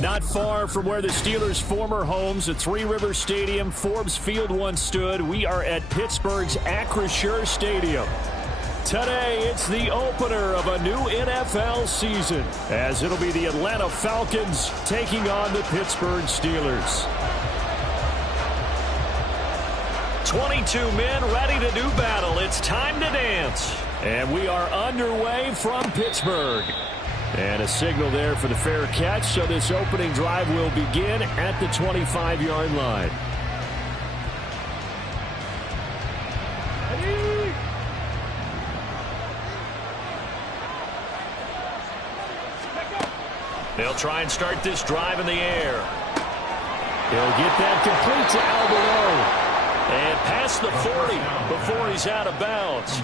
Not far from where the Steelers' former homes at Three Rivers Stadium, Forbes Field once stood, we are at Pittsburgh's Acrisure Stadium. Today, it's the opener of a new NFL season, as it'll be the Atlanta Falcons taking on the Pittsburgh Steelers. 22 men ready to do battle. It's time to dance. And we are underway from Pittsburgh. And a signal there for the fair catch, so this opening drive will begin at the 25-yard line. They'll try and start this drive in the air. He'll get that complete to Alvarado. And past the 40 before he's out of bounds.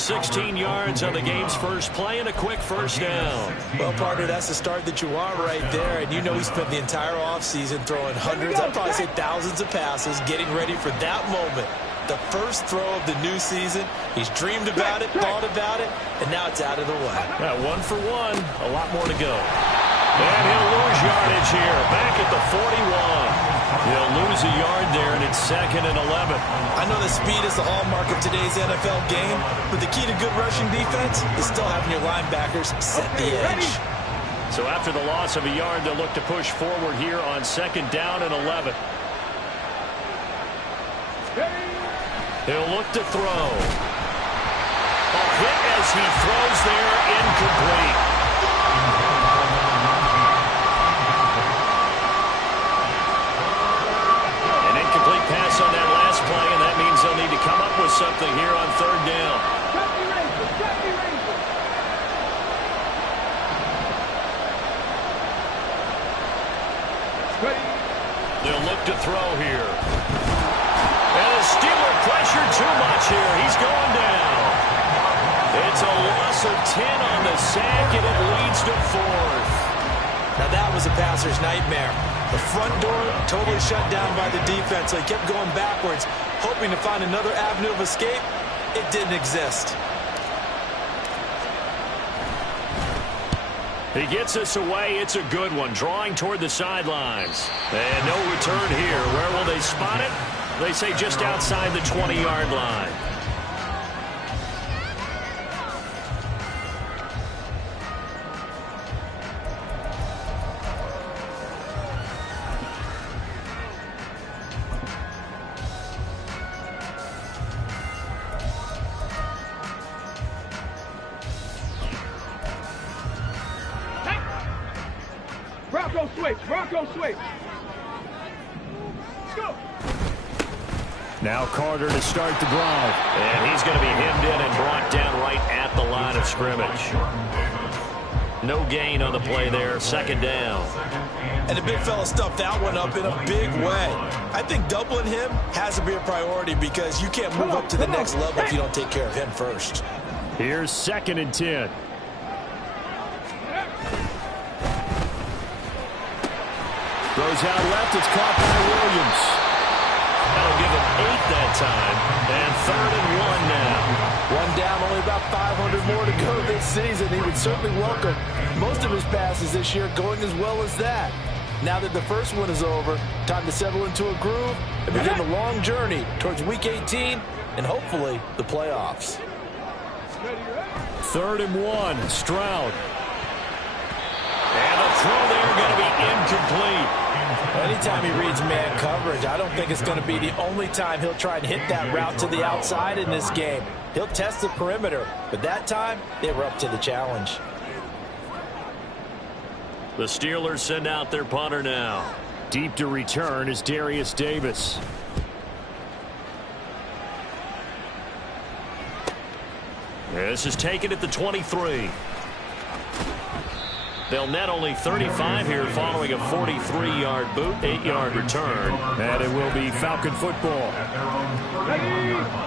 16 yards on the game's first play and a quick first down. Well, partner, that's the start that you want right there. And you know he spent the entire offseason throwing hundreds, I'd probably say thousands of passes, getting ready for that moment. The first throw of the new season. He's dreamed about it, thought about it, and now it's out of the way. Yeah, 1 for 1. A lot more to go. And he'll lose yardage here. Back at the 41. He'll lose a yard there, and it's 2nd and 11. I know that speed is the hallmark of today's NFL game, but the key to good rushing defense is still having your linebackers set the edge. So after the loss of a yard, they'll look to push forward here on 2nd down and 11. He'll look to throw. A hit as he throws there, incomplete. Pass on that last play, and that means they'll need to come up with something here on 3rd down. They'll look to throw here. And the Steeler pressured too much here. He's going down. It's a loss of 10 on the sack, and it leads to 4th. Now that was a passer's nightmare. The front door totally shut down by the defense, so he kept going backwards, hoping to find another avenue of escape. It didn't exist. He gets us away. It's a good one, drawing toward the sidelines. And no return here. Where will they spot it? They say just outside the 20-yard line. Bronco switch. Go. Now Carter to start the drive. And he's going to be hemmed in and brought down right at the line of scrimmage. No gain on the play there. 2nd down. And the big fella stuffed that one up in a big way. I think doubling him has to be a priority because you can't move up to the next level if you don't take care of him first. Here's 2nd and 10. Throws out left. It's caught by Williams. That'll give him 8 that time. And 3rd and 1 now. One down, only about 500 more to go this season. He would certainly welcome most of his passes this year going as well as that. Now that the first one is over, time to settle into a groove and begin the long journey towards Week 18 and hopefully the playoffs. 3rd and 1. Stroud. And the throw there going to be incomplete. Anytime he reads man coverage, I don't think it's going to be the only time he'll try and hit that route to the outside in this game. He'll test the perimeter, but that time, they were up to the challenge. The Steelers send out their punter now. Deep to return is Darius Davis. This is taken at the 23. They'll net only 35 here following a 43-yard boot, 8-yard return. And it will be Falcon football.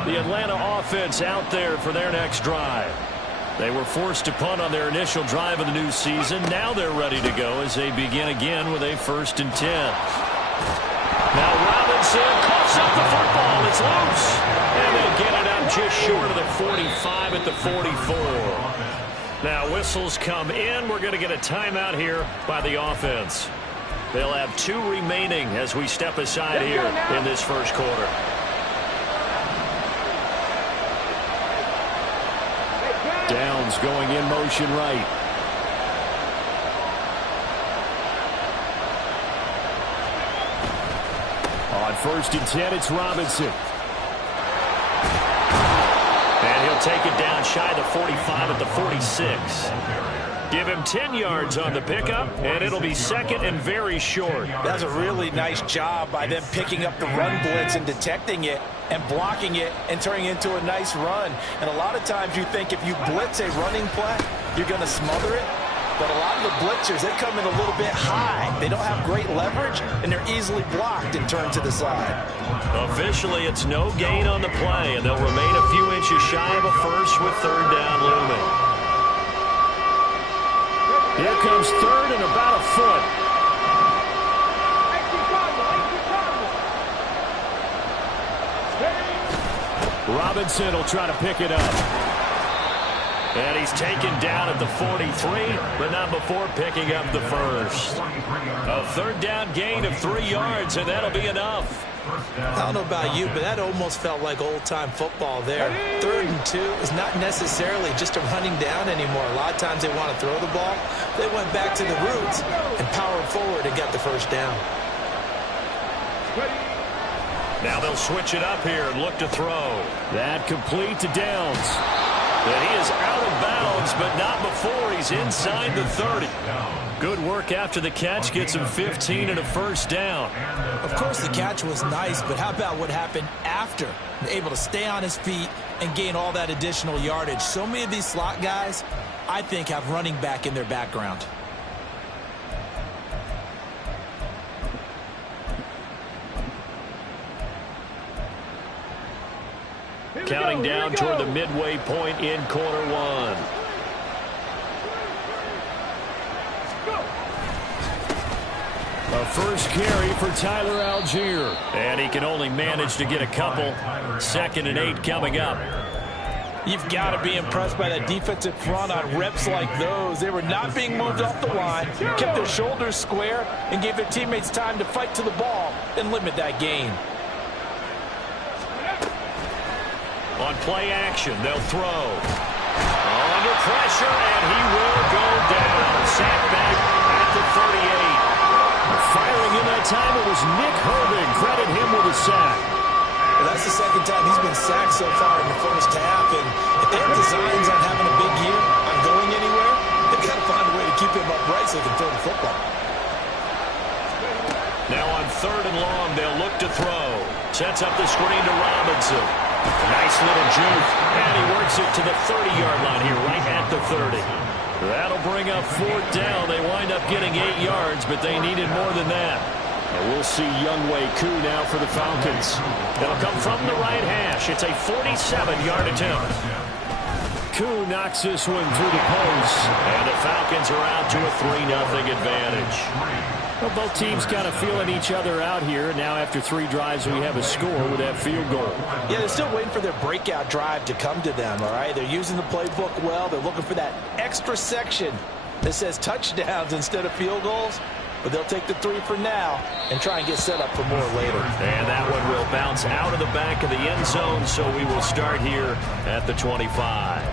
The Atlanta offense out there for their next drive. They were forced to punt on their initial drive of the new season. Now they're ready to go as they begin again with a 1st and 10. Now Robinson coughs up the football. It's loose. And they get it out just short of the 45 at the 44. Now whistles come in. We're going to get a timeout here by the offense. They'll have 2 remaining as we step aside here in this first quarter. Downs going in motion right. On 1st and 10, it's Robinson. And he'll take it down shy of the 45 at the 46. Give him 10 yards on the pickup, and it'll be 2nd and very short. That's a really nice job by them picking up the run blitz and detecting it and blocking it and turning it into a nice run. And a lot of times you think if you blitz a running play, you're going to smother it. But a lot of the blitzers, they come in a little bit high. They don't have great leverage, and they're easily blocked and turned to the side. Officially, it's no gain on the play, and they'll remain a few inches shy of a first with 3rd down looming. Here comes 3rd and about a foot. Robinson will try to pick it up. And he's taken down at the 43, but not before picking up the first. A 3rd down gain of 3 yards, and that'll be enough. I don't know about you, but that almost felt like old-time football there. 3rd and 2 is not necessarily just a running down anymore. A lot of times they want to throw the ball. They went back to the roots and powered forward and got the first down. Now they'll switch it up here and look to throw. That complete to Downs. And he is out of bounds, but not before he's inside the 30. Good work after the catch. Gets him 15 and a first down. Of course, the catch was nice, but how about what happened after? Able to stay on his feet and gain all that additional yardage. So many of these slot guys, I think, have running back in their background. Counting down toward the midway point in quarter 1. A first carry for Tyler Algier. And he can only manage to get a couple. 2nd and 8 coming up. You've got to be impressed by that defensive front on reps like those. They were not being moved off the line, kept their shoulders square, and gave their teammates time to fight to the ball and limit that gain. On play action, they'll throw. Under pressure, and he will go down. Sacked back at the 38. Firing in that time, it was Nick Herbig. Credit him with a sack. Well, that's the 2nd time he's been sacked so far in the first half. And if they have designs on having a big year, on going anywhere, they've got to find a way to keep him upright so they can throw the football. Now on 3rd and long, they'll look to throw. Sets up the screen to Robinson. Nice little juke. And he works it to the 30-yard line here, right at the 30. That'll bring up 4th down. They wind up getting 8 yards, but they needed more than that. And we'll see Younghoe Koo now for the Falcons. It'll come from the right hash. It's a 47-yard attempt. Koo knocks this one through the post. And the Falcons are out to a 3-0 advantage. Well, both teams kind of feeling each other out here. Now after 3 drives, we have a score with that field goal. Yeah, they're still waiting for their breakout drive to come to them, all right? They're using the playbook well. They're looking for that extra section that says touchdowns instead of field goals. But they'll take the 3 for now and try and get set up for more later. And that one will bounce out of the back of the end zone, so we will start here at the 25.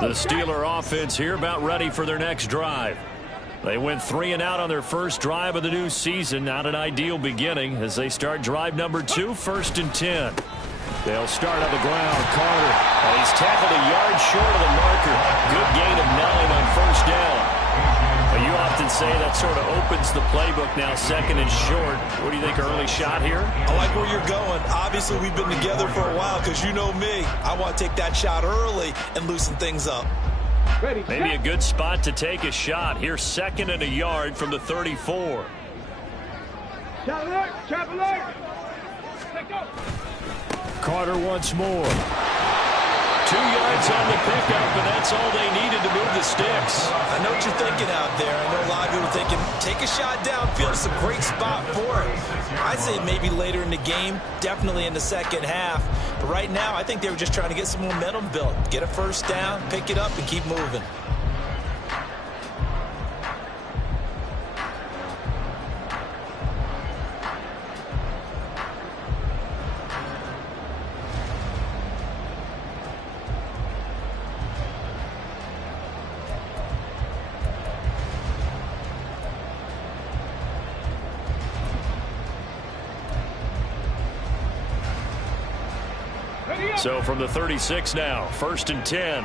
The Steeler offense here about ready for their next drive. They went 3 and out on their first drive of the new season. Not an ideal beginning as they start drive number 2, 1st and 10. They'll start on the ground. Carter. And he's tackled a yard short of the marker. Good gain of 9 on 1st down. You often say that sort of opens the playbook now, 2nd and short. What do you think, early shot here? I like where you're going. Obviously, we've been together for a while because you know me. I want to take that shot early and loosen things up. Maybe a good spot to take a shot. Here's 2nd and a yard from the 34. Trap alert. Carter once more. 2 yards on the pickup, and that's all they needed to move the sticks. I know what you're thinking out there. I know a lot of people are thinking, take a shot downfield. It's a great spot for it. I'd say maybe later in the game, definitely in the second half. But right now, I think they were just trying to get some momentum built. Get a first down, pick it up, and keep moving. So from the 36 now, 1st and 10.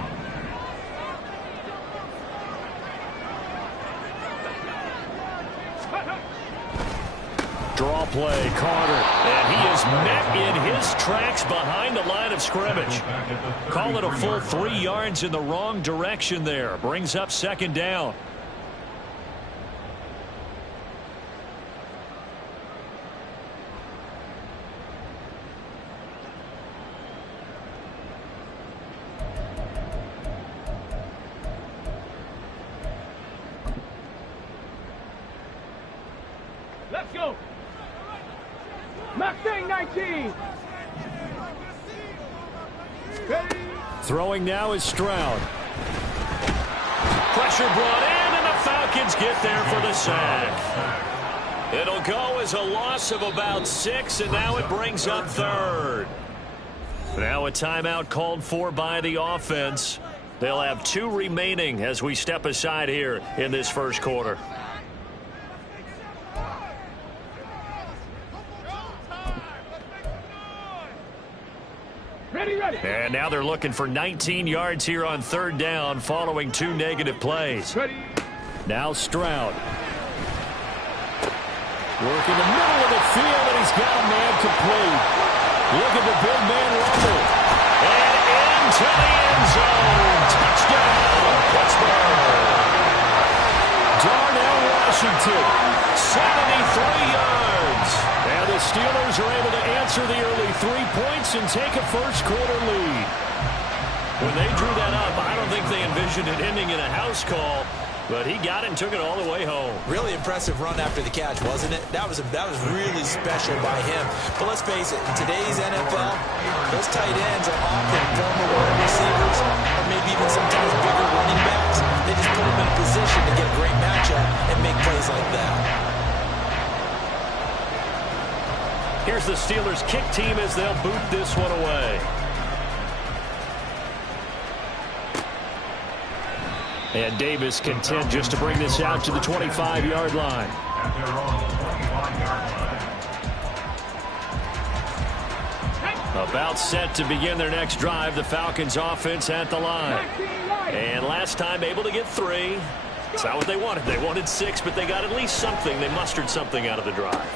Draw play, Carter. And he is met in his tracks behind the line of scrimmage. Call it a full 3 yards in the wrong direction there. Brings up 2nd down. Let's go. Mustang 19. Ready. Throwing now is Stroud. Pressure brought in, and the Falcons get there for the sack. It'll go as a loss of about 6, and now it brings up 3rd. Now a timeout called for by the offense. They'll have 2 remaining as we step aside here in this first quarter. And now they're looking for 19 yards here on 3rd down following 2 negative plays. Ready. Now Stroud. Work in the middle of the field, and he's got a man complete. Look at the big man rumble. And into the end zone. Touchdown, Pittsburgh. Darnell Washington, 73 yards. And the Steelers are able to answer the early 3 points and take a first-quarter lead. When they drew that up, I don't think they envisioned it ending in a house call, but he got it and took it all the way home. Really impressive run after the catch, wasn't it? That was really special by him. But let's face it, in today's NFL, those tight ends are often former wide receivers or maybe even sometimes bigger running backs. They just put them in a position to get a great matchup and make plays like that. Here's the Steelers kick team as they'll boot this one away. And Davis content just to bring this out to the 25-yard line. About set to begin their next drive. The Falcons offense at the line. And last time able to get 3. It's not what they wanted. They wanted 6, but they got at least something. They mustered something out of the drive.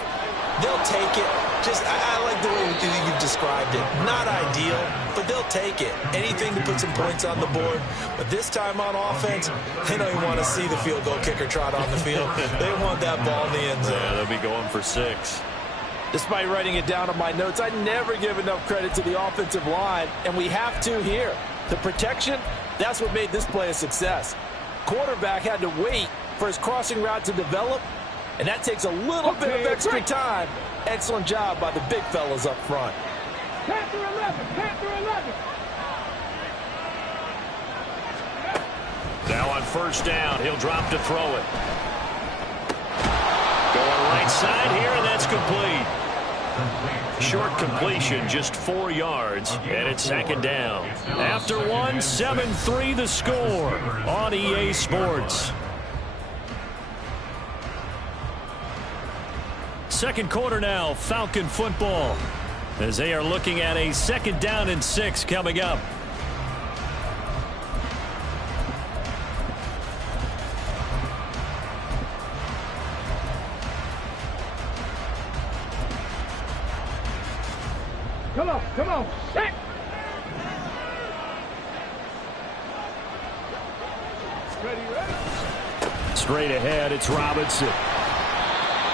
They'll take it. I like the way you've described it. Not ideal, but they'll take it. Anything to put some points on the board. But this time on offense, they don't even want to see the field goal kicker trot on the field. They want that ball in the end zone. Yeah, they'll be going for 6. Despite writing it down on my notes, I never give enough credit to the offensive line, and we have to here. The protection, that's what made this play a success. Quarterback had to wait for his crossing route to develop, and that takes a little bit of extra time. Excellent job by the big fellas up front. Panther 11. Panther 11. Now on 1st down, he'll drop to throw it. Going right side here, and that's complete. Short completion, just 4 yards, and it's 2nd down. After 1, 7-3 the score on EA Sports. Second quarter now, Falcon football, as they are looking at a 2nd down and 6 coming up. Come on, set. Ready. Straight ahead, it's Robinson.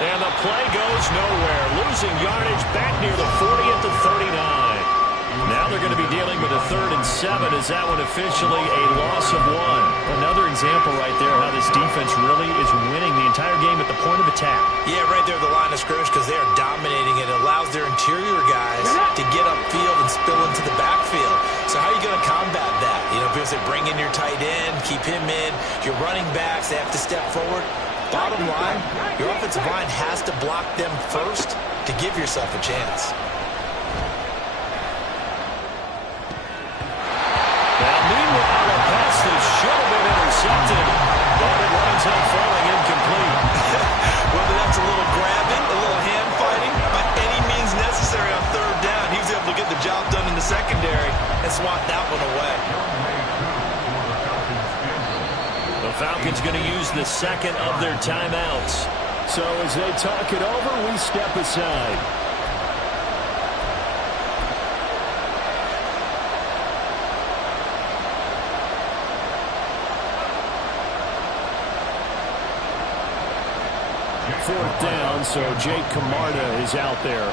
And the play goes nowhere. Losing yardage back near the 40 at the 39. Now they're going to be dealing with a 3rd and 7. Is that one officially a loss of 1? Another example right there how this defense really is winning the entire game at the point of attack. Yeah, right there at the line of scrimmage because they are dominating it. It allows their interior guys to get upfield and spill into the backfield. So how are you going to combat that? You know, because they bring in your tight end, keep him in. Your running backs, they have to step forward. Bottom line, your offensive line has to block them first to give yourself a chance. Meanwhile, a pass that should have been intercepted, but it winds up falling incomplete. Whether that's a little grabbing, a little hand fighting, by any means necessary on 3rd down, he was able to get the job done in the secondary and swat that one away. The Falcons going to use the 2nd of their timeouts. So as they talk it over, we step aside. Fourth down, so Jake Camarda is out there.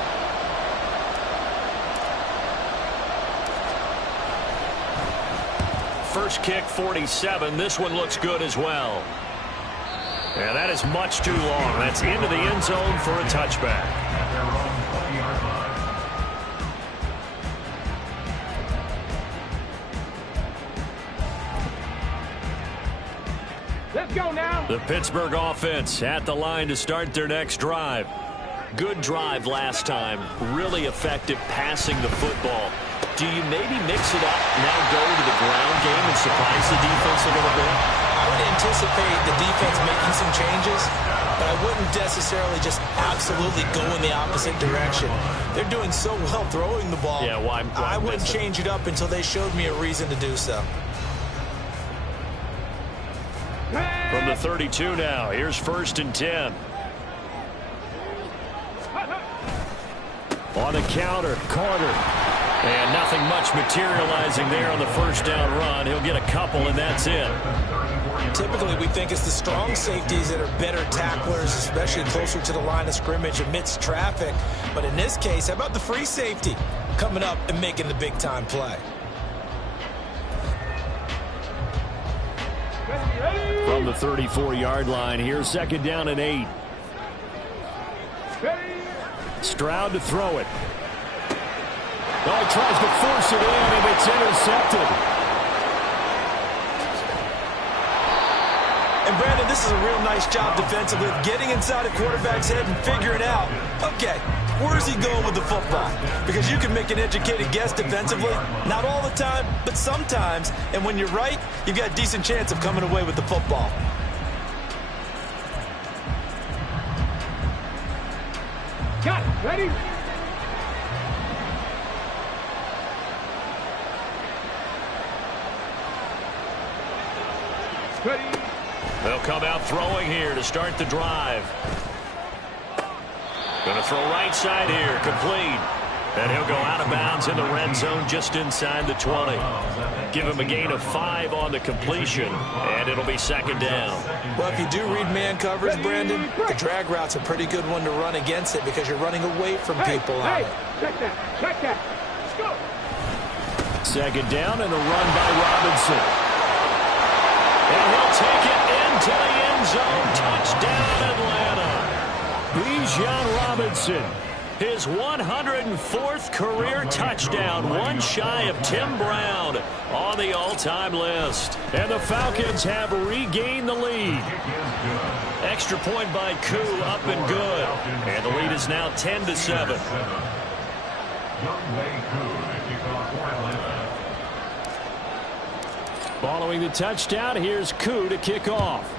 First kick, 47. This one looks good as well. And that is much too long. That's into the end zone for a touchback. Let's go now. The Pittsburgh offense at the line to start their next drive. Good drive last time. Really effective passing the football. Do you maybe mix it up, now go to the ground game and surprise the defense a little bit? I would anticipate the defense making some changes, but I wouldn't necessarily just absolutely go in the opposite direction. They're doing so well throwing the ball. Yeah, why I wouldn't change it up until they showed me a reason to do so. From the 32 now, here's 1st and 10. On the counter, Carter. And nothing much materializing there on the 1st down run. He'll get a couple, and that's it. Typically, we think it's the strong safeties that are better tacklers, especially closer to the line of scrimmage amidst traffic. But in this case, how about the free safety coming up and making the big-time play? From the 34-yard line, here's 2nd down and 8. Stroud to throw it. Oh, he tries to force it in, and it's intercepted. And, Brandon, this is a real nice job defensively of getting inside a quarterback's head and figuring out, okay, where's he going with the football? Because you can make an educated guess defensively, not all the time, but sometimes. And when you're right, you've got a decent chance of coming away with the football. Got it. Ready? Ready? They'll come out throwing here to start the drive. Going to throw right side here, complete. And he'll go out of bounds in the red zone just inside the 20. Give him a gain of 5 on the completion, and it'll be 2nd down. Well, if you do read man coverage, Brandon, the drag route's a pretty good one to run against it because you're running away from people on it. Check that. Check that. Let's go. 2nd down and a run by Robinson. And he'll take it into the end zone. Touchdown, Atlanta. Bijan Robinson. His 104th career touchdown, one shy of Tim Brown on the all-time list. And the Falcons have regained the lead. Extra point by Koo, up and good. And the lead is now 10-7. Following the touchdown, here's Koo to kick off.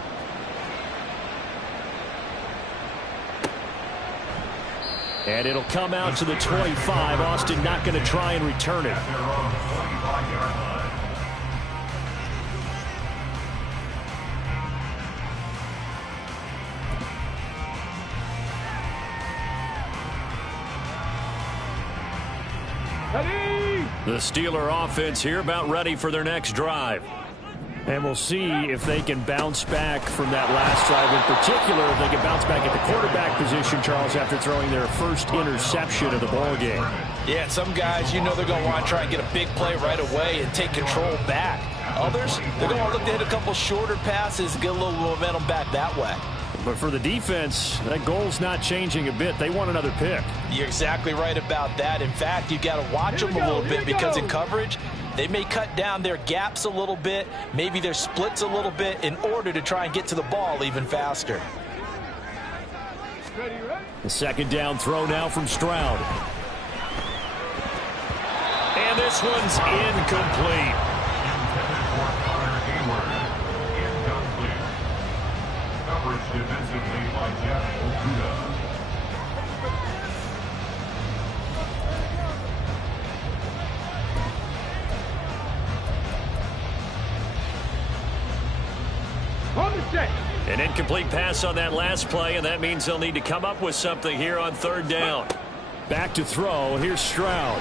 And it'll come out to the 25. Austin not going to try and return it. Ready? The Steeler offense here about ready for their next drive. And we'll see if they can bounce back from that last drive. In particular, if they can bounce back at the quarterback position, Charles, after throwing their first interception of the ballgame. Yeah, and some guys, you know they're going to want to try and get a big play right away and take control back. Others, they're going to look to hit a couple shorter passes, get a little momentum back that way. But for the defense, that goal's not changing a bit. They want another pick. You're exactly right about that. In fact, you got to watch them a little bit because in coverage, they may cut down their gaps a little bit, maybe their splits a little bit in order to try and get to the ball even faster. The second down throw now from Stroud. And this one's incomplete. Defensively by Jeff Okuda. An incomplete pass on that last play, and that means they'll need to come up with something here on third down. Back to throw. Here's Stroud.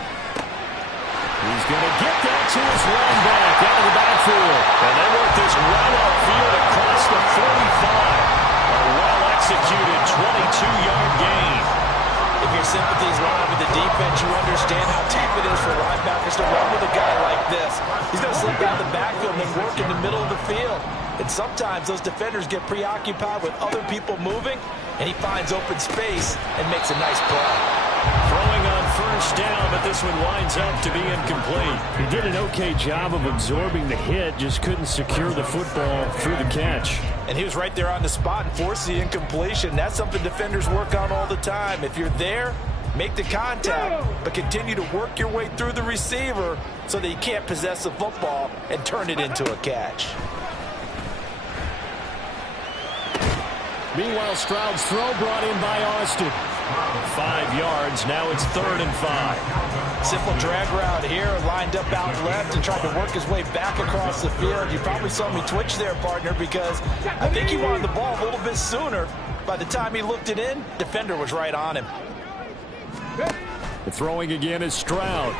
He's going to get that to his running back out of the backfield. And they work this right upfield across the 45. A well-executed 22-yard gain. If your sympathies lie with the defense, you understand how tough it is for linebackers to run with a guy like this. He's going to slip out of the backfield and then work in the middle of the field. And sometimes those defenders get preoccupied with other people moving, and he finds open space and makes a nice play. Throwing on first down, but this one winds up to be incomplete. He did an okay job of absorbing the hit, just couldn't secure the football through the catch. And he was right there on the spot and forced the incompletion. That's something defenders work on all the time. If you're there, make the contact, but continue to work your way through the receiver so that you can't possess the football and turn it into a catch. Meanwhile, Stroud's throw brought in by Austin. 5 yards. Now it's 3rd and 5. Simple drag route here, lined up out left and tried to work his way back across the field. You probably saw me twitch there, partner, because I think he wanted the ball a little bit sooner. By the time he looked it in, defender was right on him. The throwing again is Stroud.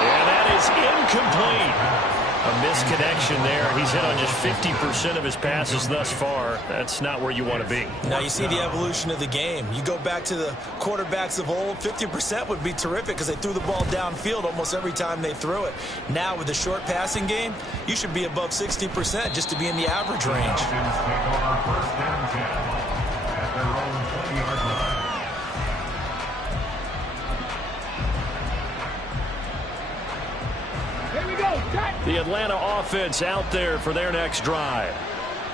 And that is incomplete. A misconnection there. He's hit on just 50% of his passes thus far. That's not where you want to be. Now you see the evolution of the game. You go back to the quarterbacks of old, 50% would be terrific because they threw the ball downfield almost every time they threw it. Now with the short passing game, you should be above 60% just to be in the average range. The Atlanta offense out there for their next drive.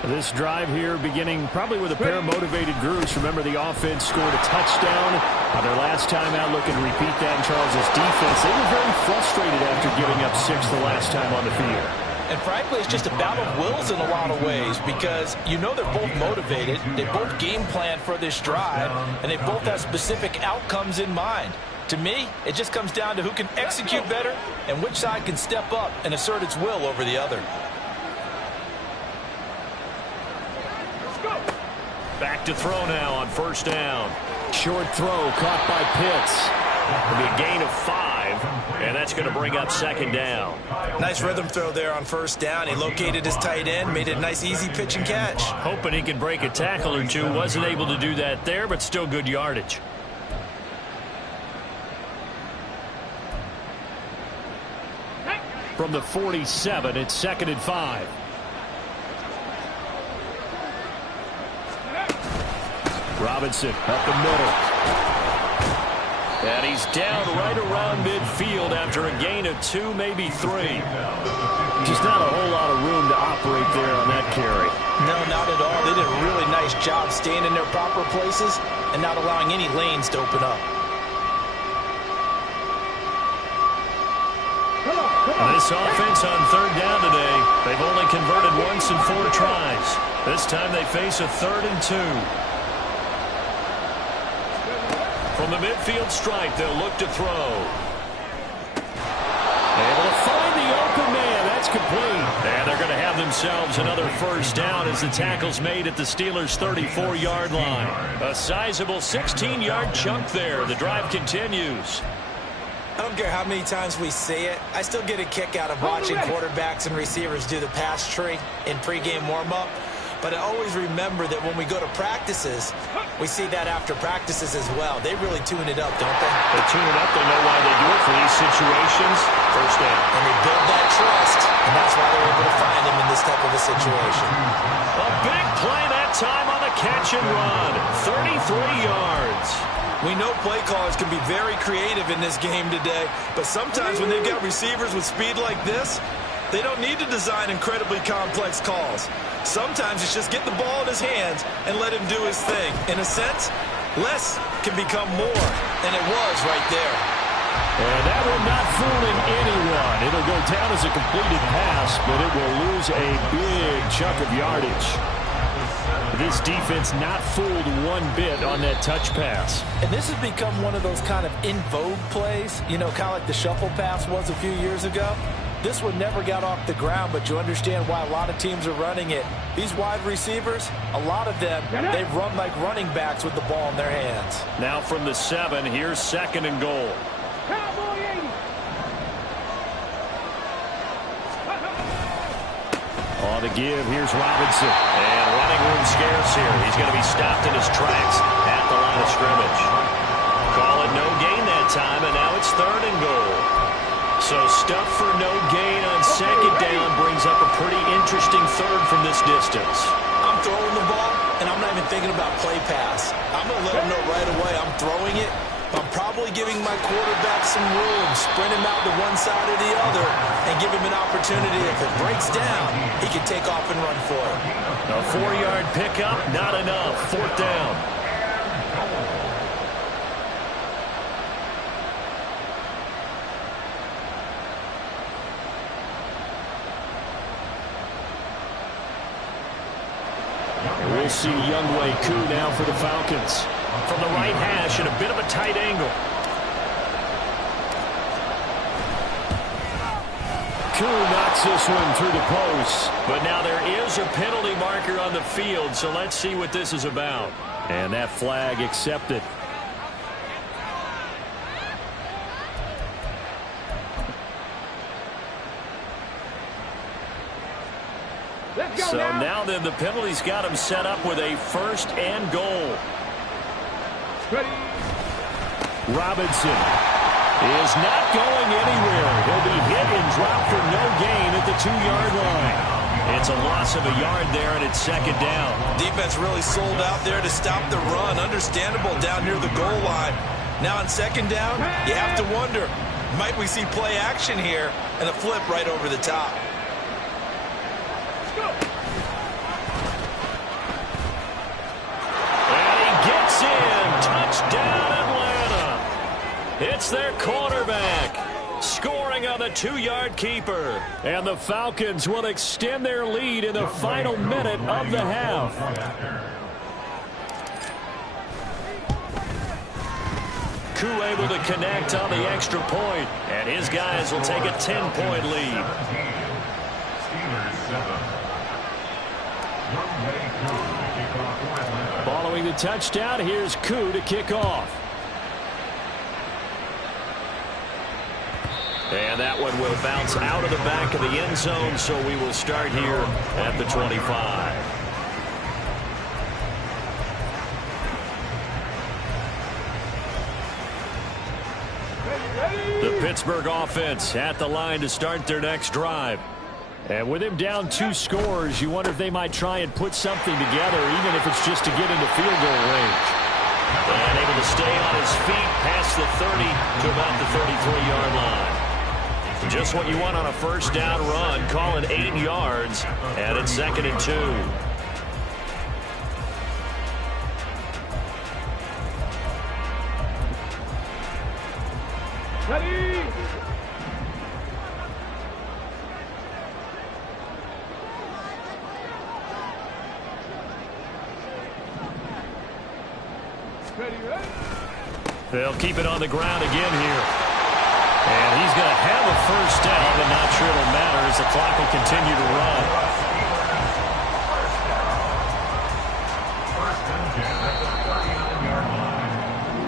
This drive here beginning probably with a pair of motivated groups. Remember, the offense scored a touchdown on their last time out. Looking to repeat that in Charles' defense. They were very frustrated after giving up 6 the last time on the field. And frankly, it's just a battle of wills in a lot of ways because you know they're both motivated. They both game plan for this drive, and they both have specific outcomes in mind. To me, it just comes down to who can execute better and which side can step up and assert its will over the other. Back to throw now on first down. Short throw caught by Pitts. It'll be a gain of 5, and that's going to bring up second down. Nice rhythm throw there on first down. He located his tight end, made it a nice easy pitch and catch. Hoping he can break a tackle or two. Wasn't able to do that there, but still good yardage. From the 47, it's 2nd and 5. Robinson up the middle. And he's down right around midfield after a gain of 2, maybe 3. Just not a whole lot of room to operate there on that carry. No, not at all. They did a really nice job staying in their proper places and not allowing any lanes to open up. This offense on third down today, they've only converted once in 4 tries. This time they face a 3rd and 2. From the midfield stripe, they'll look to throw. Able to find the open man. That's complete. And they're going to have themselves another first down as the tackle's made at the Steelers' 34-yard line. A sizable 16-yard chunk there. The drive continues. I don't care how many times we say it, I still get a kick out of watching quarterbacks and receivers do the pass tree in pregame warm-up. But I always remember that when we go to practices, we see that after practices as well. They really tune it up, don't they? They tune it up. They know why they do it for these situations. First down. And they build that trust, and that's why they're able to find him in this type of a situation. A big play that time on the catch and run. 33 yards. We know play callers can be very creative in this game today, but sometimes when they've got receivers with speed like this, they don't need to design incredibly complex calls. Sometimes it's just get the ball in his hands and let him do his thing. In a sense, less can become more, and it was right there. And that one not fooling anyone. It'll go down as a completed pass, but it will lose a big chunk of yardage. This defense not fooled one bit on that touch pass. And this has become one of those kind of in vogue plays, you know, kind of like the shuffle pass was a few years ago. This one never got off the ground, but you understand why a lot of teams are running it. These wide receivers, a lot of them, they run like running backs with the ball in their hands. Now from the 7, here's 2nd and goal. Cowboy 80. On the give, here's Robinson. And running room scarce here. He's going to be stopped in his tracks at the line of scrimmage. Call it no gain that time, and now it's 3rd and goal. So stuff for no gain on 2nd down brings up a pretty interesting 3rd from this distance. I'm throwing the ball, and I'm not even thinking about play pass. I'm going to let him know right away I'm throwing it. I'm probably giving my quarterback some room, sprint him out to one side or the other, and give him an opportunity. If it breaks down, he can take off and run for it. A 4-yard pickup, not enough. 4th down. And we'll see Younghoe Koo now for the Falcons. From the right hash at a bit of a tight angle. Koo knocks this one through the post. But now there is a penalty marker on the field, so let's see what this is about. And that flag accepted. So now then the penalty's got him set up with a 1st and goal. Ready. Robinson is not going anywhere. He'll be hit and dropped for no gain at the 2-yard line. It's a loss of a yard there, and it's 2nd down. Defense really sold out there to stop the run. Understandable down near the goal line. Now on 2nd down, you have to wonder, might we see play action here and a flip right over the top? Touchdown, Atlanta. It's their quarterback scoring on the 2-yard keeper. And the Falcons will extend their lead in the final minute of the half. Koo able to connect on the extra point, and his guys will take a 10-point lead. Following the touchdown, here's Koo to kick off. And that one will bounce out of the back of the end zone, so we will start here at the 25. The Pittsburgh offense at the line to start their next drive. And with him down 2 scores, you wonder if they might try and put something together, even if it's just to get into field goal range. And able to stay on his feet past the 30 to about the 33-yard line. Just what you want on a 1st down run. Call it 8 yards, and it's 2nd and 2. Ready. They'll keep it on the ground again here. And he's going to have a 1st down, but not sure it'll matter as the clock will continue to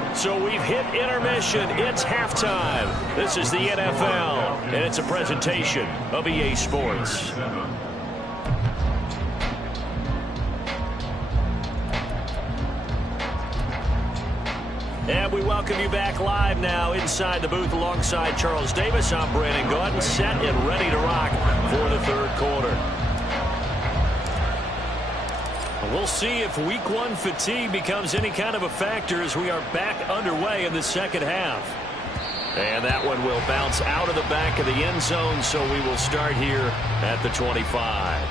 run. So we've hit intermission. It's halftime. This is the NFL, and it's a presentation of EA Sports. And we welcome you back live now inside the booth alongside Charles Davis. I'm Brandon Gaudin, set and ready to rock for the third quarter. We'll see if week one fatigue becomes any kind of a factor as we are back underway in the second half. And that one will bounce out of the back of the end zone, so we will start here at the 25.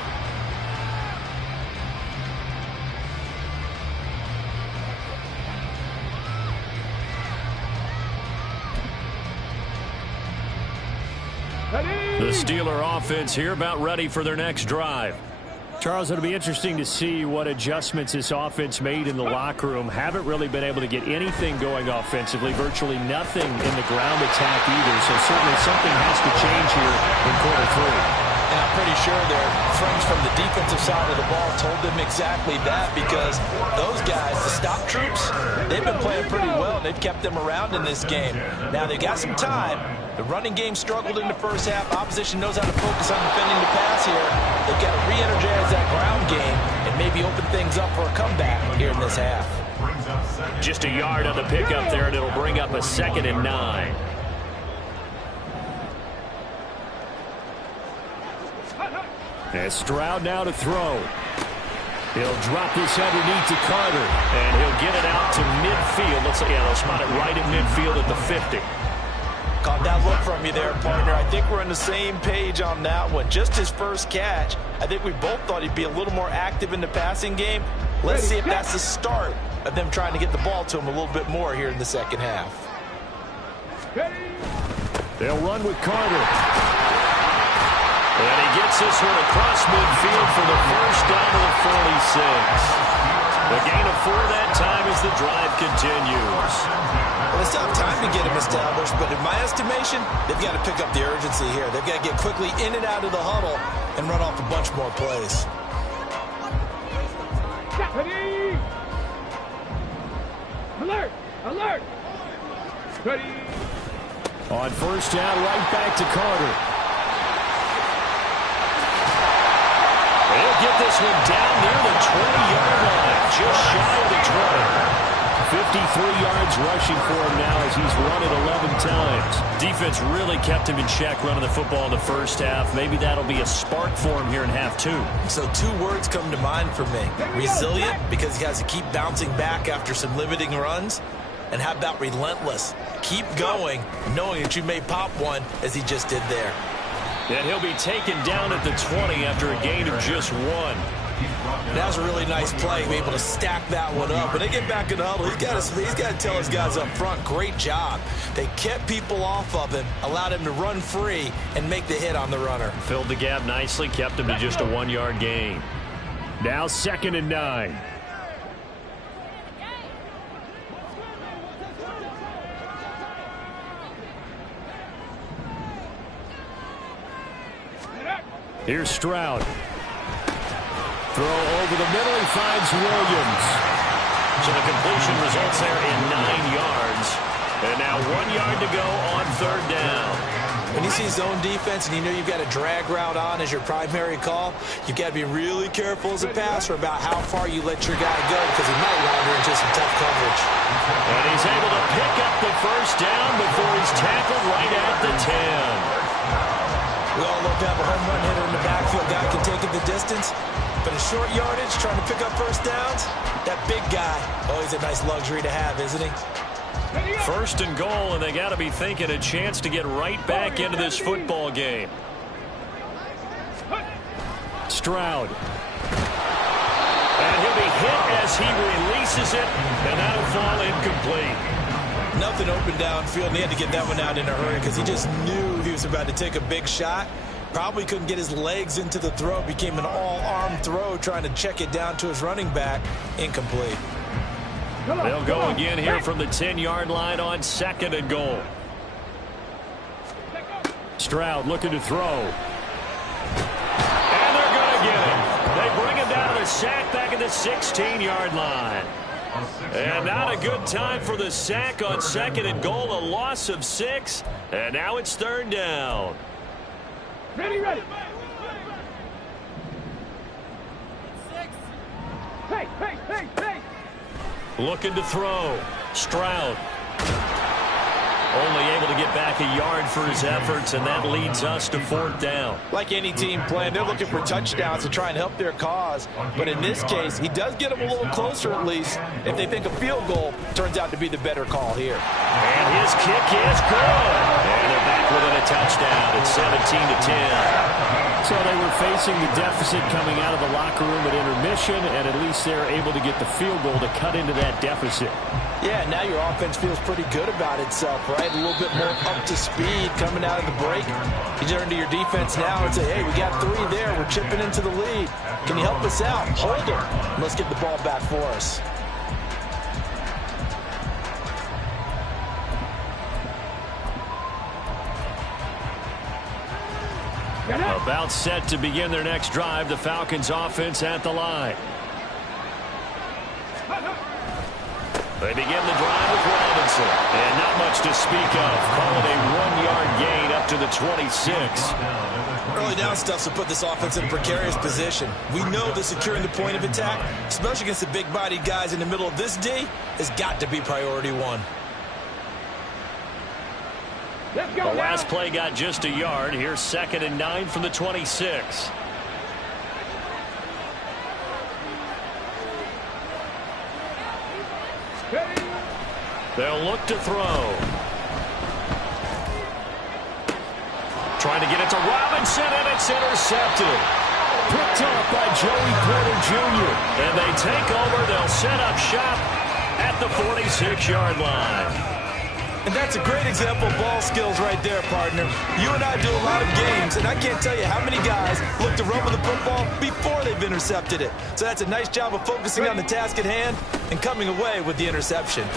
The Steeler offense here about ready for their next drive. Charles, it'll be interesting to see what adjustments this offense made in the locker room. Haven't really been able to get anything going offensively, virtually nothing in the ground attack either. So certainly something has to change here in quarter three. And I'm pretty sure their friends from the defensive side of the ball told them exactly that, because those guys, the stop troops, they've been playing pretty well. They've kept them around in this game. Now they've got some time. The running game struggled in the first half. Opposition knows how to focus on defending the pass here. They've got to re-energize that ground game and maybe open things up for a comeback here in this half. Just a yard on the pickup there, and it'll bring up a 2nd and 9. And Stroud now to throw. He'll drop this underneath to Carter. And he'll get it out to midfield. They'll spot it right at midfield at the 50. Caught that look from you there, partner. I think we're on the same page on that one. Just his first catch. I think we both thought he'd be a little more active in the passing game. Let's see if that's the start of them trying to get the ball to him a little bit more here in the second half. They'll run with Carter. And he gets this one across midfield for the first down to the 46. The gain of 4 that time as the drive continues. Well, it's not time to get him established, but in my estimation, they've got to pick up the urgency here. They've got to get quickly in and out of the huddle and run off a bunch more plays. Ready. Alert! Alert! Ready. On first down, right back to Carter. They'll get this one down near the 20-yard line, just shy of the 20. 53 yards rushing for him now as he's run it 11 times. Defense really kept him in check running the football in the first half. Maybe that'll be a spark for him here in half 2. So 2 words come to mind for me. Resilient, because he has to keep bouncing back after some limiting runs. And how about relentless? Keep going, knowing that you may pop one as he just did there. And he'll be taken down at the 20 after a gain of just 1. That was a really nice play, be able to stack that one up. When they get back in the huddle, he's got to tell his guys up front, great job. They kept people off of him, allowed him to run free, and make the hit on the runner. Filled the gap nicely, kept him to just a 1-yard gain. Now 2nd and 9. Here's Stroud. Throw over the middle, he finds Williams. So the completion results there in 9 yards. And now 1 yard to go on 3rd down. When you see zone defense and you know you've got a drag route on as your primary call, you've got to be really careful as a passer about how far you let your guy go, because he might wander into some tough coverage. And he's able to pick up the first down before he's tackled right at the 10. We all love to have a home run hitter in the backfield. Guy can take it the distance. But in short yardage, trying to pick up first downs, that big guy, always a nice luxury to have, isn't he? 1st and goal, and they got to be thinking a chance to get right back into this football game. Stroud. And he'll be hit as he releases it, and that'll fall incomplete. Nothing open downfield, and he had to get that one out in a hurry because he just knew he was about to take a big shot. Probably couldn't get his legs into the throw. Became an all-arm throw, trying to check it down to his running back. Incomplete. They'll go again here from the 10-yard line on 2nd and goal. Stroud looking to throw. And they're going to get him. They bring him down to the sack back at the 16-yard line. And not a good time for the sack on 2nd and goal. A loss of 6. And now it's 3rd down. Ready, ready. Hey, hey, hey, hey. Looking to throw. Stroud. Only able to get back a yard for his efforts, and that leads us to 4th down. Like any team playing, they're looking for touchdowns to try and help their cause. But in this case, he does get them a little closer at least if they think a field goal turns out to be the better call here. And his kick is good. And they're back within a touchdown. It's 17-10. So they were facing the deficit coming out of the locker room at intermission, and at least they're able to get the field goal to cut into that deficit. Yeah, now your offense feels pretty good about itself, right? A little bit more up to speed coming out of the break. You turn to your defense now and say, hey, we got 3 there. We're chipping into the lead. Can you help us out? Hold them. Let's get the ball back for us. About set to begin their next drive. The Falcons offense at the line. They begin the drive with Robinson. And not much to speak of. Call it a 1-yard gain up to the 26. Early down stuff to put this offense in a precarious position. We know that securing the point of attack, especially against the big-bodied guys in the middle of this D, has got to be priority 1. Let's go The now. last play got just a yard. Here's 2nd and 9 from the 26. Ready. They'll look to throw. Trying to get it to Robinson, and it's intercepted. Picked up by Joey Porter Jr. And they take over. They'll set up shop at the 46-yard line. And that's a great example of ball skills right there, partner. You and I do a lot of games, and I can't tell you how many guys look to run with the football before they've intercepted it. So that's a nice job of focusing on the task at hand and coming away with the interception. 5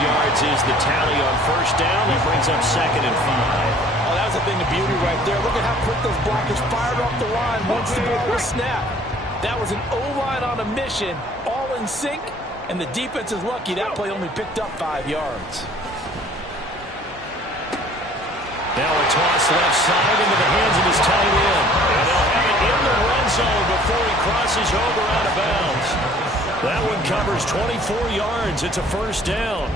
yards is the tally on 1st down. That brings up 2nd and 5. Oh, that was a thing of beauty right there. Look at how quick those blockers fired off the line once the ball was snapped. That was an O-line on a mission, all in sync. And the defense is lucky that play only picked up 5 yards. Now a toss left side into the hands of his tight end. And they'll have it in the red zone before he crosses over out of bounds. That one covers 24 yards. It's a 1st down.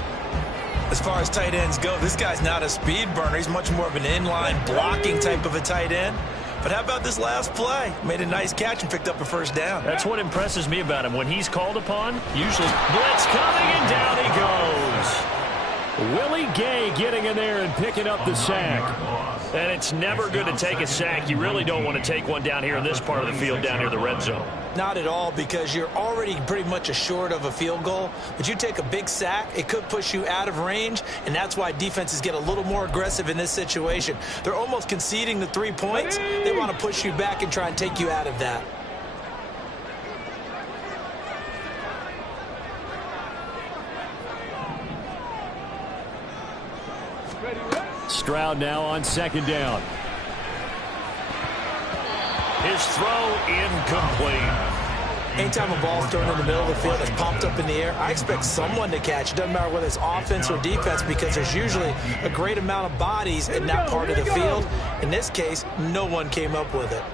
As far as tight ends go, this guy's not a speed burner. He's much more of an inline blocking type of a tight end. But how about this last play? Made a nice catch and picked up a 1st down. That's what impresses me about him. When he's called upon, usually blitz coming, and down he goes. Willie Gay getting in there and picking up the sack. And it's never good to take a sack. You really don't want to take one down here in this part of the field, down near the red zone. Not at all, because you're already pretty much assured of a field goal. But you take a big sack, it could push you out of range, and that's why defenses get a little more aggressive in this situation. They're almost conceding the 3 points. They want to push you back and try and take you out of that. Stroud now on 2nd down. His throw incomplete. Anytime a ball's thrown in the middle of the field, it's popped up in the air, I expect someone to catch. It doesn't matter whether it's offense or defense, because there's usually a great amount of bodies in that part of the field. In this case, no one came up with it.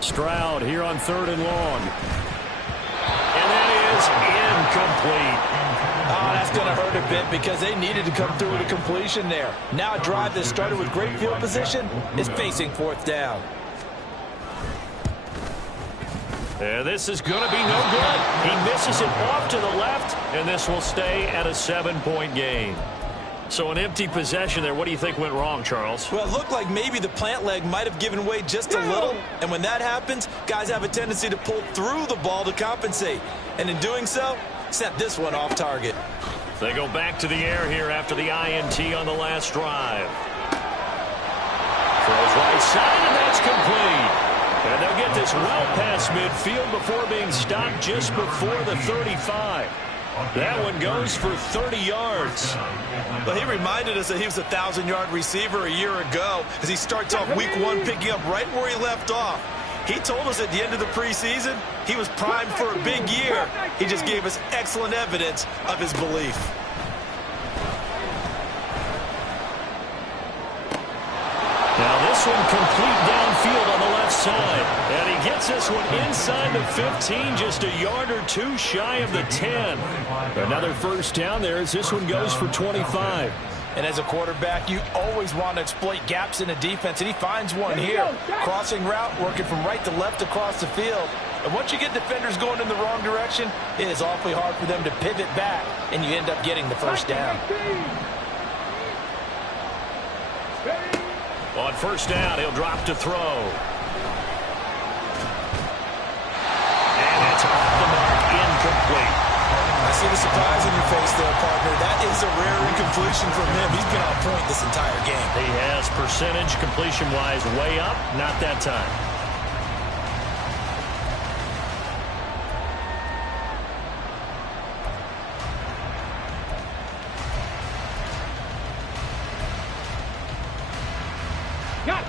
Stroud here on 3rd and long. And that is incomplete. Oh, that's going to hurt a bit because they needed to come through with a completion there. Now a drive that started with great field position is facing 4th down. And this is going to be no good. He misses it off to the left, and this will stay at a 7-point game. So an empty possession there. What do you think went wrong, Charles? Well, it looked like maybe the plant leg might have given way just a little. And when that happens, guys have a tendency to pull through the ball to compensate. And in doing so, sent this one off target. They go back to the air here after the INT on the last drive. Throws right side, and that's complete. And they'll get this well past midfield before being stopped just before the 35. That one goes for 30 yards. Well, he reminded us that he was a 1,000-yard receiver a year ago as he starts off week 1 picking up right where he left off. He told us at the end of the preseason he was primed for a big year. He just gave us excellent evidence of his belief. Now this one complete downfield on the left side. And he gets this one inside the 15, just a yard or two shy of the 10. Another first down there as this one goes for 25. And as a quarterback, you always want to exploit gaps in the defense, and he finds one here. Crossing route, working from right to left across the field. And once you get defenders going in the wrong direction, it is awfully hard for them to pivot back, and you end up getting the first down. On first down, he'll drop to throw. And it's off the mark, incomplete. I see the surprise in your face there, partner. That is a rare incompletion from him. He's been on point this entire game. He has percentage completion-wise way up, not that time.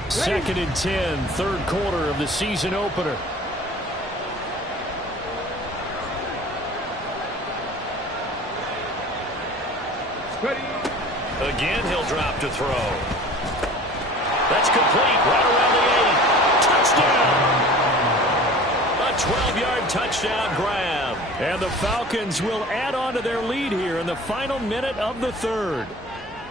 Second and 10, third quarter of the season opener. Again, he'll drop to throw. That's complete, right around the 8. Touchdown! A 12-yard touchdown grab. And the Falcons will add on to their lead here in the final minute of the third.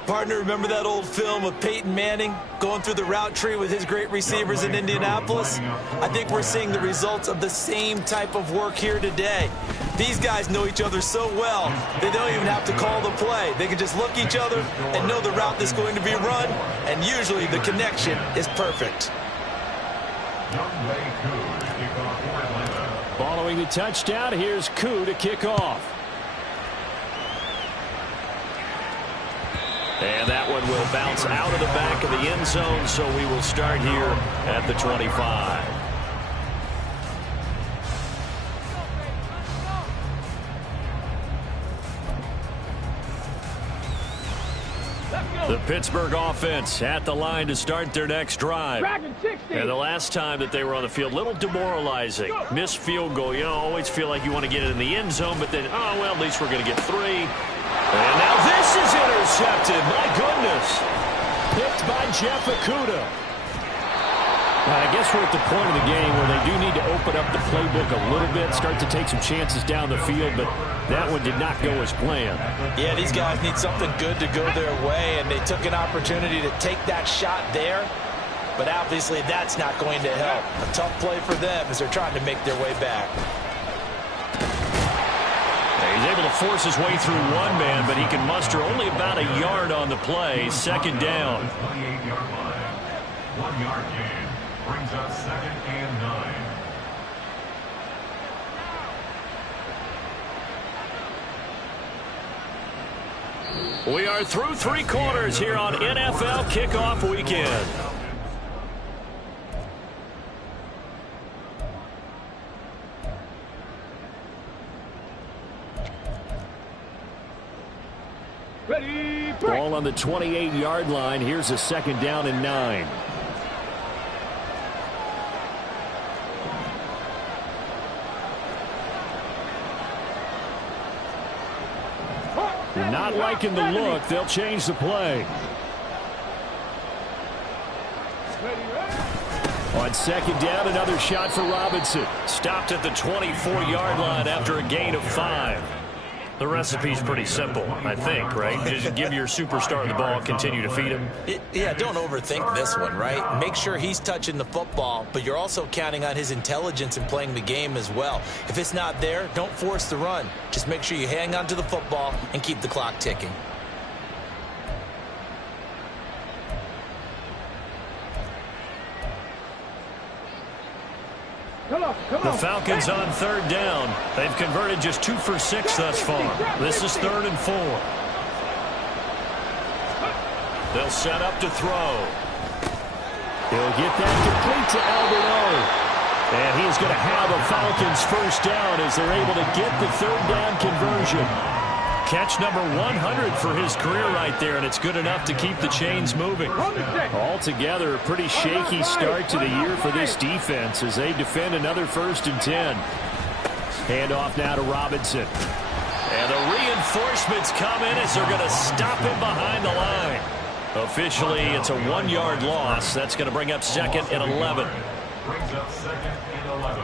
Partner, remember that old film of Peyton Manning going through the route tree with his great receivers in Indianapolis? I think we're seeing the results of the same type of work here today. These guys know each other so well, they don't even have to call the play. They can just look each other and know the route that's going to be run, and usually the connection is perfect. Following the touchdown, here's Koo to kick off. And that one will bounce out of the back of the end zone, so we will start here at the 25. The Pittsburgh offense at the line to start their next drive. And the last time that they were on the field, a little demoralizing. Missed field goal. You know, always feel like you want to get it in the end zone, but then, oh, well, at least we're going to get 3. And now this is intercepted. My goodness. Picked by Jeff Okudah. I guess we're at the point of the game where they do need to open up the playbook a little bit, start to take some chances down the field, but that one did not go as planned. Yeah, these guys need something good to go their way, and they took an opportunity to take that shot there, but obviously that's not going to help. A tough play for them as they're trying to make their way back. He's able to force his way through one man, but he can muster only about a yard on the play. Second down. 1 yard gain brings up 2nd and 9. We are through 3 quarters here on NFL Kickoff Weekend. Ball on the 28-yard line. Here's a 2nd down and 9. You're not liking the look. They'll change the play. On 2nd down, another shot for Robinson. Stopped at the 24-yard line after a gain of 5. The recipe's pretty simple, I think, right? Just give your superstar the ball, continue to feed him. Yeah, don't overthink this one, right? Make sure he's touching the football, but you're also counting on his intelligence in playing the game as well. If it's not there, don't force the run. Just make sure you hang on to the football and keep the clock ticking. The Falcons on 3rd down. They've converted just 2 for 6 thus far. This is 3rd and 4. They'll set up to throw. He'll get that complete to Albert O. And he's going to have a Falcons first down as they're able to get the 3rd down conversion. Catch number 100 for his career right there, and it's good enough to keep the chains moving. Altogether, a pretty shaky start to the year for this defense as they defend another 1st and 10. Handoff now to Robinson. And the reinforcements come in as they're going to stop him behind the line. Officially, it's a 1-yard loss. That's going to bring up 2nd and 11. Brings up second and 11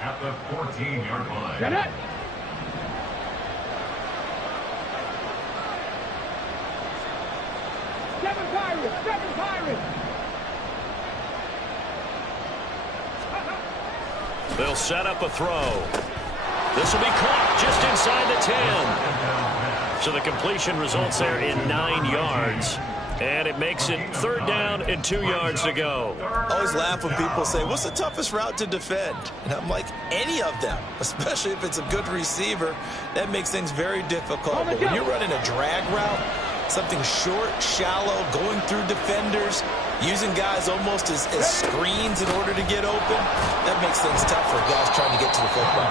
at the 14-yard line. Get it. Seven Pirates. They'll set up a throw. This will be caught just inside the 10. So the completion results there in 9 yards. And it makes it 3rd down and 2 yards to go. I always laugh when people say, what's the toughest route to defend? And I'm like, any of them, especially if it's a good receiver. That makes things very difficult. But when you're running a drag route, something short, shallow, going through defenders, using guys almost as screens in order to get open, that makes things tough for guys trying to get to the football.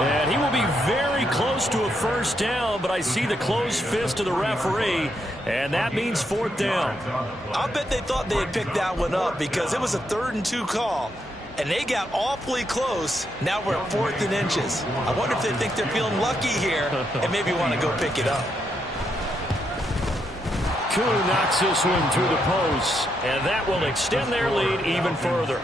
And he will be very close to a 1st down, but I see the closed fist of the referee, and that means 4th down. I'll bet they thought they had picked that one up because it was a 3rd and 2 call, and they got awfully close. Now we're at 4th and inches. I wonder if they think they're feeling lucky here and maybe want to go pick it up. Koo knocks this one through the post, and that will extend their lead even further.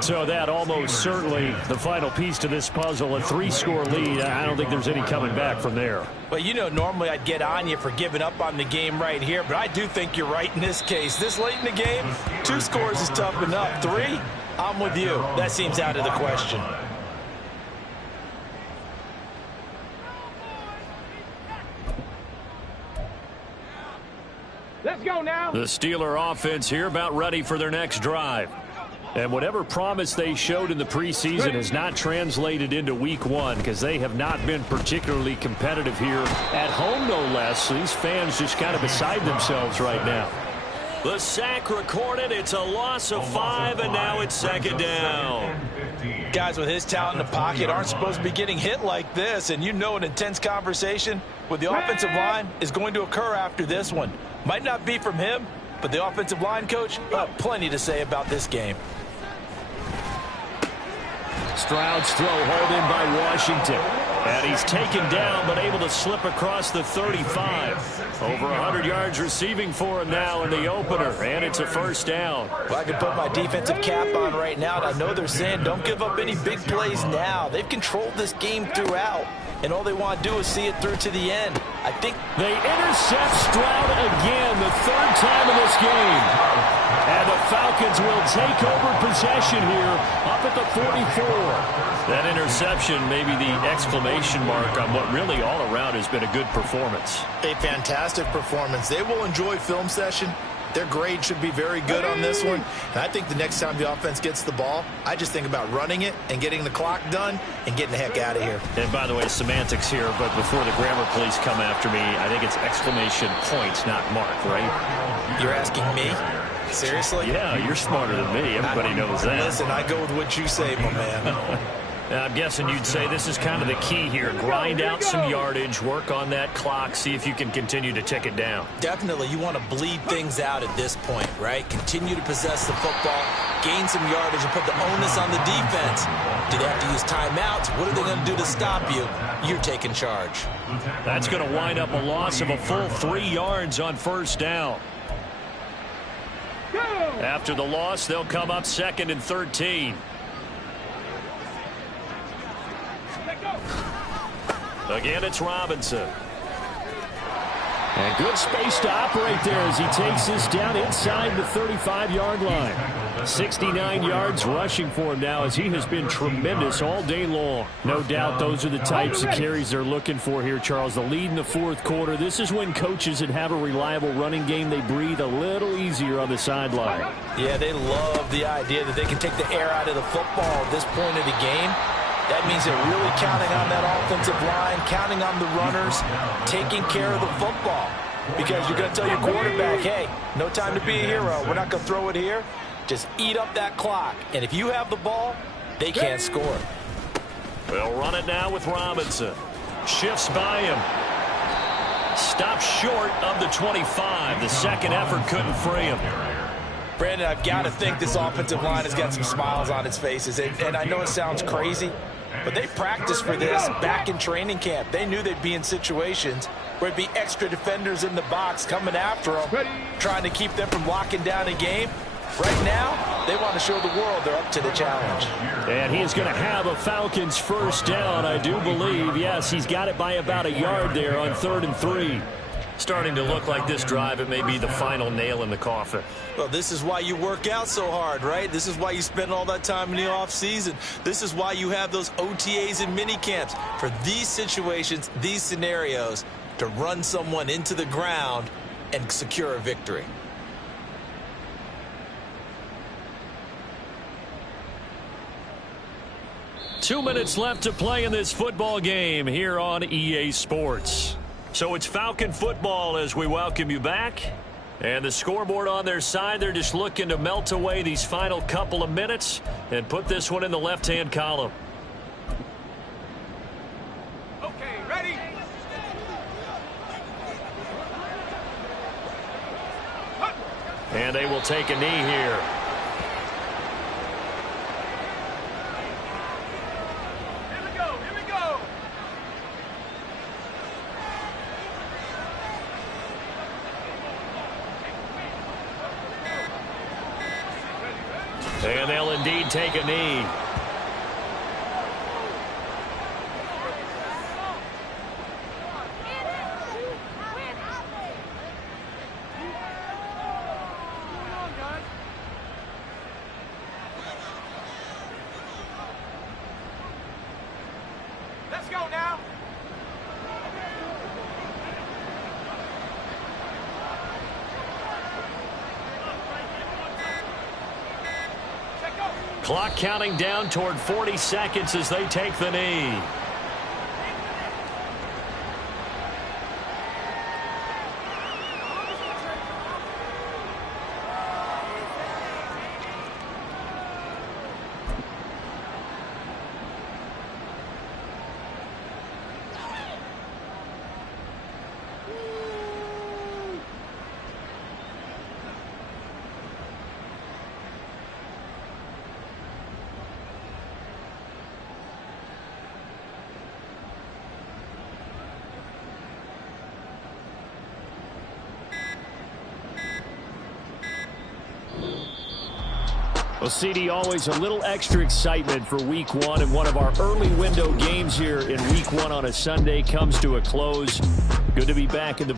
So that almost certainly the final piece to this puzzle, a 3-score lead. I don't think there's any coming back from there. Well, you know, normally I'd get on you for giving up on the game right here, but I do think you're right in this case. This late in the game, 2 scores is tough enough. 3, I'm with you. That seems out of the question. Let's go now. The Steeler offense here about ready for their next drive. And whatever promise they showed in the preseason has not translated into week 1 because they have not been particularly competitive here at home, no less. So these fans just kind of beside themselves right now. The sack recorded. It's a loss of 5, and now it's 2nd down. Guys with his talent in the pocket aren't supposed to be getting hit like this, and you know an intense conversation with the offensive line is going to occur after this one. Might not be from him, but the offensive line coach plenty to say about this game. Stroud's throw hauled in by Washington. And he's taken down, but able to slip across the 35. Over 100 yards receiving for him now in the opener, and it's a 1st down. Well, I can put my defensive cap on right now, and I know they're saying don't give up any big plays now. They've controlled this game throughout, and all they want to do is see it through to the end. I think they intercept Stroud again, the 3rd time in this game. And the Falcons will take over possession here up at the 44. That interception may be the exclamation mark on what really all around has been a good performance. A fantastic performance. They will enjoy film session. Their grade should be very good on this one. And I think the next time the offense gets the ball, I just think about running it and getting the clock done and getting the heck out of here. And by the way, semantics here, but before the grammar police come after me, I think it's exclamation points, not mark, right? You're asking me? Seriously? Yeah, you're smarter than me. Everybody knows that. Listen, I go with what you say, my man. I'm guessing you'd say this is kind of the key here. Grind out some yardage, work on that clock, see if you can continue to tick it down. Definitely, you want to bleed things out at this point, right? Continue to possess the football, gain some yardage, and put the onus on the defense. Do they have to use timeouts? What are they going to do to stop you? You're taking charge. That's going to wind up a loss of a full 3 yards on 1st down. After the loss, they'll come up 2nd and 13. Again, it's Robinson. And good space to operate there as he takes this down inside the 35-yard line. 69 yards rushing for him now as he has been tremendous all day long. No doubt those are the types of carries they're looking for here, Charles. The lead in the 4th quarter. This is when coaches that have a reliable running game, they breathe a little easier on the sideline. Yeah, they love the idea that they can take the air out of the football at this point of the game. That means they're really counting on that offensive line, counting on the runners, taking care of the football. Because you're going to tell your quarterback, hey, no time to be a hero. We're not going to throw it here. Just eat up that clock. And if you have the ball, they can't score. They'll run it now with Robinson. Shifts by him. Stops short of the 25. The second effort couldn't free him. Brandon, I've got to think this offensive line has got some smiles on its faces. And I know it sounds crazy, but they practiced for this back in training camp. They knew they'd be in situations where it'd be extra defenders in the box coming after them, trying to keep them from locking down a game. Right now, they want to show the world they're up to the challenge. And he is going to have a Falcons first down, I do believe. Yes, he's got it by about a yard there on 3rd and 3. Starting to look like this drive, it may be the final nail in the coffin. Well, this is why you work out so hard, right? This is why you spend all that time in the offseason. This is why you have those OTAs and mini camps. For these situations, these scenarios, to run someone into the ground and secure a victory. Two minutes left to play in this football game here on EA Sports. So it's Falcon football as we welcome you back. And the scoreboard on their side, they're just looking to melt away these final couple of minutes and put this one in the left-hand column. Okay, ready? And they will take a knee here. And they'll indeed take a knee. Let's go now. Clock counting down toward 40 seconds as they take the knee. Well, CD, always a little extra excitement for Week 1, and one of our early window games here in Week 1 on a Sunday comes to a close. Good to be back in the